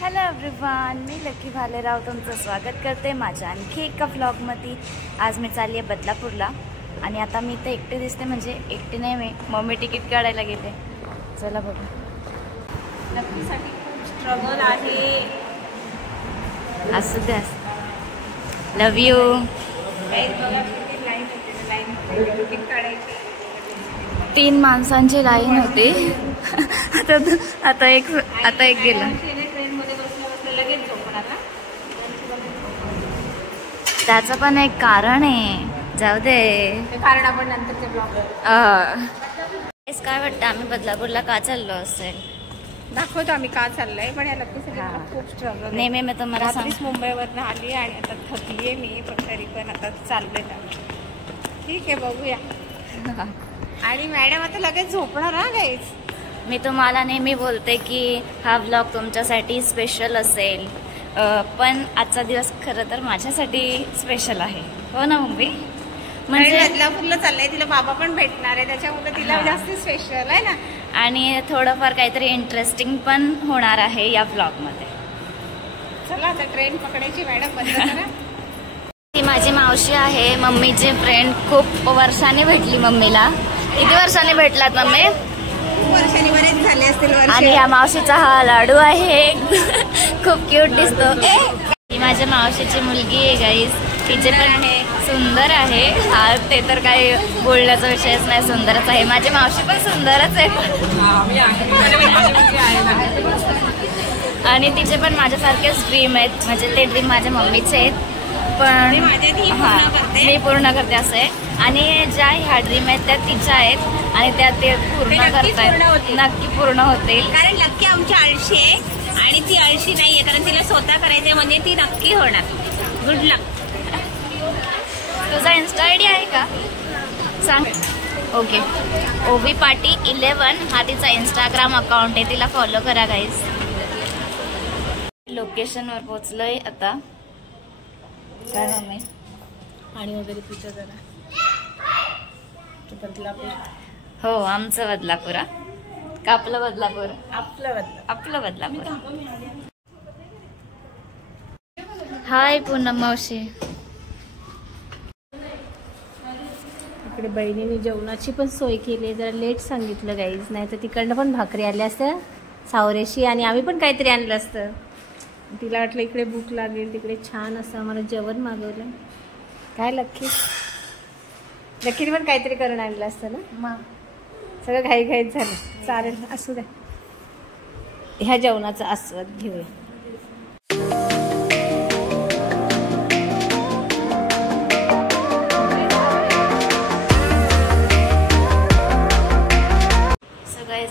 Hello everyone, मी lucky Bhalerao तुमचं स्वागत करते माझ्या आणखी एका व्लॉगमध्ये। आज मी चालली आहे बदलापूरला आणि आता मी इथे एकटे दिसते, म्हणजे एकटी नाही, मी मम्मी तिकीट काढायला गेले। चला बघू। लकीसाठी खूप स्ट्रगल आहे, असू द्या। लव यू। तिकीट काढायची 3 माणसांची लाईन होती। आता एक गेला। त्याचं पण एक कारण आहे, जाऊ दे ते कारण आपण नंतरचे ब्लॉग काय वाटतं आम्ही बदलापूरला का चाललो असेल दाखवतो आम्ही का चाललंय, पण या लकीसाठी खूप स्ट्रगल नेहमी मी तुम्हाला मुंबईवरनं आली आणि आता थकली आहे मी, पण तरी पण आता चाललोय ना। ठीक आहे, बघूया। आणि मॅडम आता लगेच झोपणार हा गाईज। मी तुम्हाला नेहमी बोलते की हा व्लॉग तुमच्यासाठी स्पेशल असेल, पण आजचा दिवस खरं तर माझ्यासाठी स्पेशल आहे, हो ना मम्मी? म्हणजे बदलापूरला चाललंय, तिला बाबा पण भेटणार आहे, त्याच्यामुळे तिला जास्त स्पेशल आहे ना। आणि थोडंफार काहीतरी इंटरेस्टिंग पण होणार आहे या व्लॉगमध्ये। चला आता ट्रेन पकडायची मॅडम, बंद करा। ती माझी मावशी आहे, मम्मीची फ्रेंड। खूप वर्षांनी भेटली मम्मीला। किती वर्षांनी भेटलात मम्मी? वर्षांनी बरेच झाले असतील। आणि या मावशीचा हा लाडू आहे, खूप क्यूट दिसतो। ही माझ्या मावशीची मुलगी आहे गाईस, तिचे पण सुंदर आहे। हा ते तर काही बोलण्याचा विषयच नाही, सुंदरच आहे। माझी मावशी पण सुंदरच आहे आणि तिचे पण माझ्यासारखेच ड्रीम आहेत, म्हणजे ते ड्रीम माझ्या मम्मीचे आहेत, पण मी पूर्ण करते असं आहे। आणि ज्या ह्या ड्रीम आहेत त्या तिच्या आहेत आणि त्या ते पूर्ण करतायत, नक्की पूर्ण होतील। कारण लक्की आमची आळशी आहे आणि ती आळशी नाहीये, कारण तिला स्वतः करायचंय, म्हणजे ती नक्की होणार। गुड लक। तुझा इन्स्टा आयडी आहे का सांग? ओके, ओवी पाटी 11 हा तिचा इंस्टाग्राम अकाउंट आहे, तिला फॉलो करा गाईज। लोकेशनवर पोहोचलोय आता। काय मम्मी? पाणी वगैरे पितो जरा। बदलापूर हो, आमचं बदलापूर। का आपलं बदलापूर? आपलं बदलापूर। हाय पूनम मावशी। इकडे बहिणीने जेवणाची पण सोय केली, जरा लेट सांगितलं गाईज, नाही तर तिकडनं पण भाकरी आल्या असत्या सावरेशी आणि आम्ही पण काहीतरी आणलं असतं। तिला वाटलं इकडे भूक लागेल, तिकडे छान असं आम्हाला जेवण मागवलं। काय लकीने पण काहीतरी करून आणलं असतं ना, मग सगळं घाईघाईत झालं। चालेल, असू द्या, ह्या जेवणाचा आस्वाद घेऊया।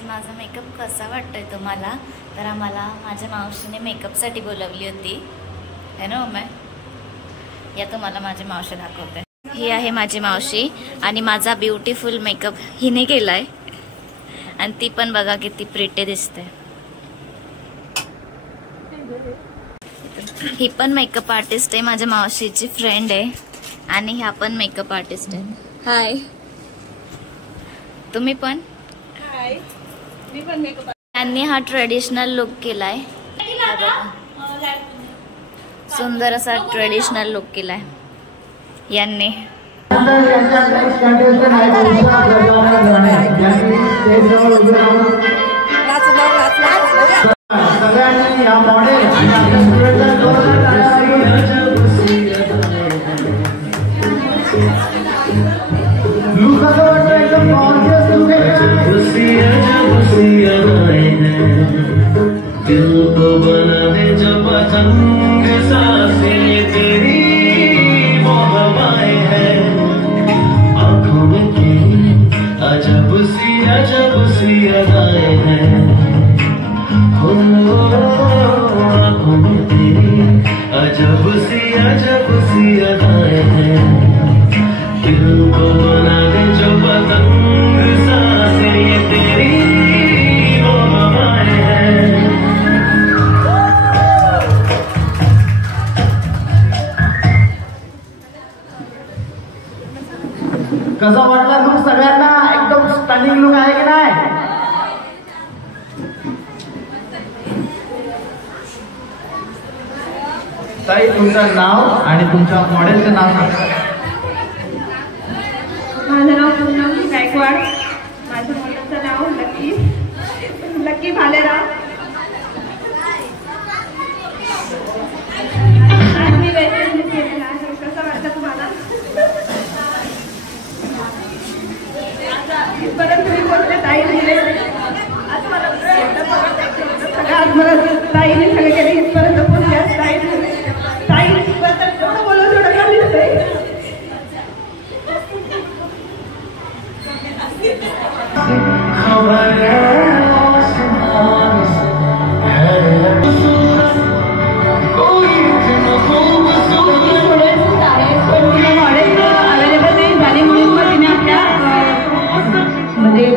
माझा मेकअप कसा वाटतोय तुम्हाला? तर आम्हाला माझ्या मावशीने मेकअपसाठी बोलवली होती, है ना मम्मी? या तुम्हाला माझी मावशी दाखवते। ही आहे माझी मावशी आणि माझा ब्युटिफुल मेकअप हिने केलाय आणि ती पण बघा किती प्रिटी दिसते। ही पण मेकअप आर्टिस्ट आहे, माझ्या मावशीची फ्रेंड आहे आणि ह्या पण मेकअप आर्टिस्ट आहेत। हाय, तुम्ही पण? हाय, मी पण मेकअप। त्यांनी हा ट्रेडिशनल लुक केलाय, सुंदर असा ट्रेडिशनल लुक केलाय यांनी। दिल को बना दे जो पतंग सांसें तेरी वो हवाएं हैं, आँखों में तेरी अजब सी अदाएं हैं। हो आँखों में तेरी अजब सी अदाएं हैं। दिल को बना दे जो पतंग सांसें तेरी वो हवाएं हैं। कसा वाटला लुक सगळ्यांना? एकदम स्टनिंग लुक आहे की नाही? ताई तुमचं नाव आणि तुमच्या मॉडेलचं नाव सांगा. माझं नाव पूनम गायकवाड. माझं मॉडेलचं नाव लक्की भालेराव. मी वेस्टर्न केलेलं आहे. कसं वाटतं तुम्हाला? परत तुम्ही कोणत्या ताई दिले आज मला सगळं मला ताईने सगळे केले इथपर्यंत पोहोचले. ताई थोडं बोलून थोडं का दिसतंय.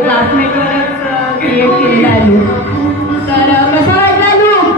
क्लासमेटवरच क्रिएट केलेला आहे लूक. तर कसा वाटला लूक?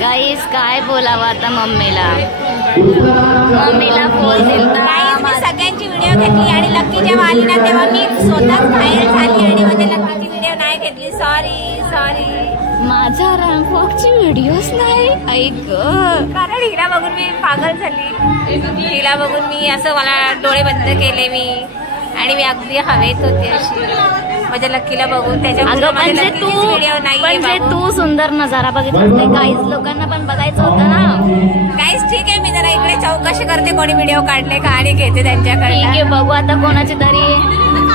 गाईस काय बोलावं आता मम्मीला फोन दिलता. मी सगळ्यांची व्हिडिओ घेतली आणि लक्की जेव्हा आली ना तेव्हा मी स्वतःच बाहेर झाली आणि म्हणजे लक्कीची व्हिडिओ नाही घेतली. सॉरी. माझ्या रॅम्पवॉकची व्हिडिओच नाही. ऐक कारण हिला बघून मी पागल झाली. हिला बघून मी असं मला डोळे बंद केले मी आणि मी अगदी हवेत होती अशी माझ्या लक्कीला बघून. त्याच्यामुळे तू सुंदर नजारा बघितला ते गाईज लोकांना पण बघायचं होतं ना. गाईज ठीक आहे, मी जरा इकडे चौकशी करते कोणी व्हिडिओ काढले का आणि घेते त्यांच्याकडे. ठीक आहे, बघू आता कोणाची तरी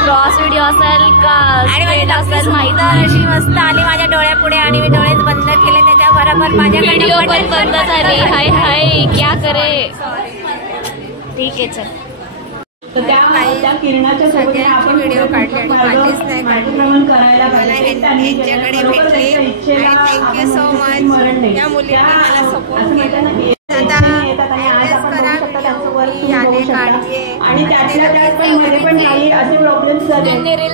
क्रॉस व्हिडिओ असेल का आणि असेल माहिती. अशी मस्त आली माझ्या डोळ्यापुढे आणि मी डोळेच बंद केले. त्याच्या बरोबर व्हिडिओ पण बंद झाले. हाय हाय क्या करे. ठीक आहे चल. तर त्या किरणाच्या सोबत आपण व्हिडिओ काढले आणि मार्गक्रमण करायला पाहिजे. त्यांच्याकडे भेटले आणि थँक्यू सो मच. या मुलीने मला सपोर्ट केला. आणि त्यातल्या त्यात पण काही असे प्रॉब्लेम्स झाले.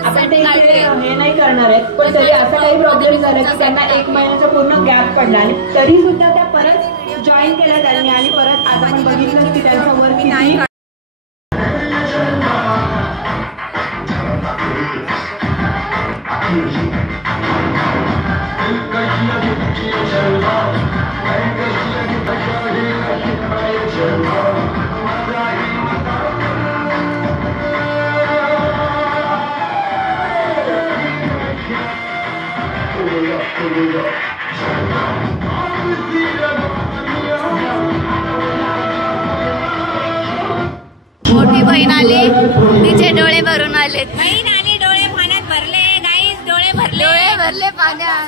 आपण ते हे नाही करणार आहेत पण तरी असं काही प्रॉब्लेम झाला की त्यांना 1 महिन्याचा पूर्ण गॅप पडला आणि तरी सुद्धा त्या परत जॉईन केल्या त्यांनी आणि परत आज आपण बघितलं की त्यांचा वर्क नाही. मोठी बहीण आली, तिचे डोळे भरून आले. बहीण आली, डोळे पाण्यात भरले. गाईस डोळे भरले पाण्यात.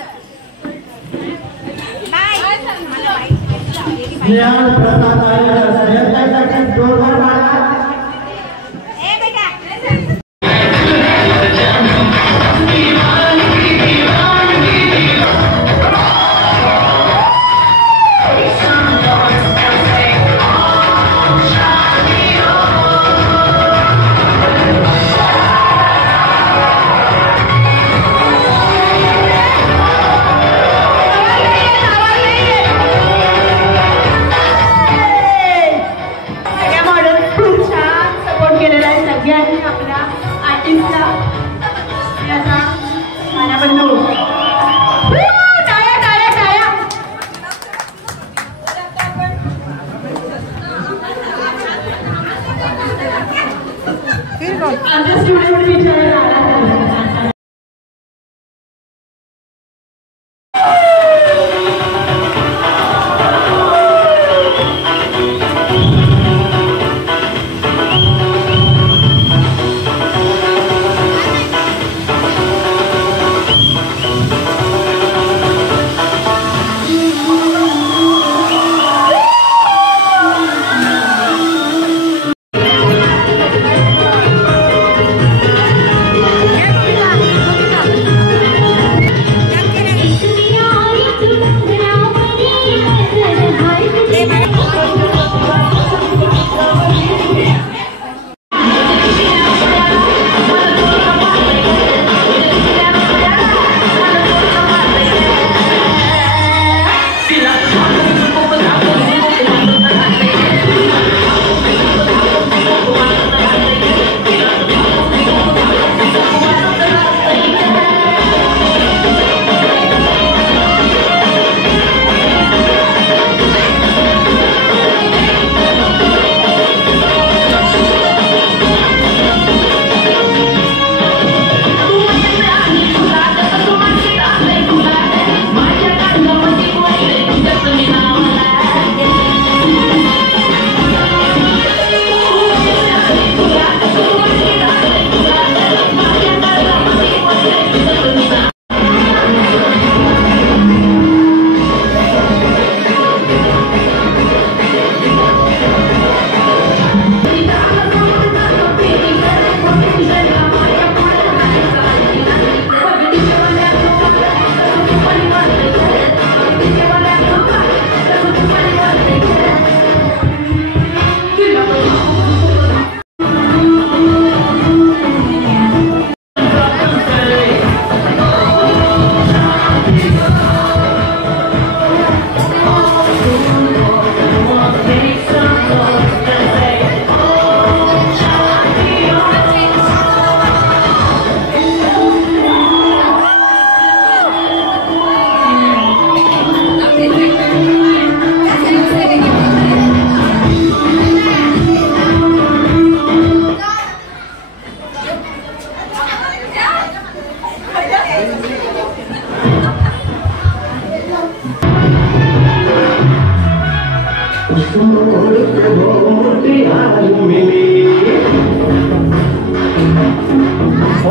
उस मोड़ पे वो मुटियार मिली,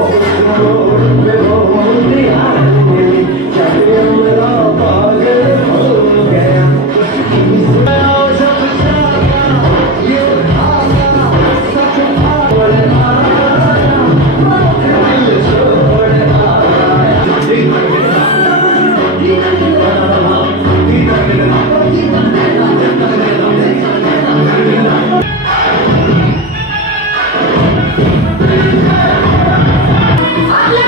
उस मोड़ पे वो मुटियार मिली, जब मेरा पागल हो गया आपल्या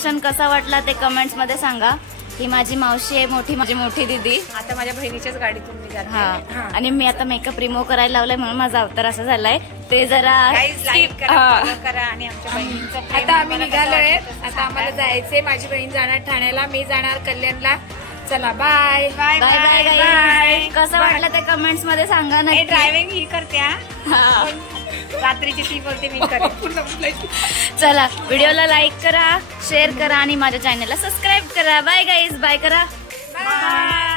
फंक्शन कसा वाटला ते कमेंट्स मध्ये सांगा. ही माझी मावशी आहे, माझी मोठी दीदी. आता माझ्या बहिणीच्याच गाडीतून मी जाते. हा, आणि मी आता मेकअप रिमूव्ह करायला लावलाय म्हणून माझा अवतार असा झालाय. ते जरा लाईक करा, follow करा आणि आमच्या बहिणीचं आता आम्ही निघालोय. आता आम्हाला जायचंय. माझी बहीण जाणार ठाण्याला, मी जाणार कल्याणला. चला बाय बाय बाय बाय. कसं वाटलं ते कमेंट्स मध्ये सांगा ना. ड्रायव्हिंग ही करते, रात्रीची ती बोलते मी करते. चला, व्हिडिओला लाईक करा, शेअर करा आणि माझ्या चॅनलला सबस्क्राईब करा. बाय गाईज, बाय करा. बाय.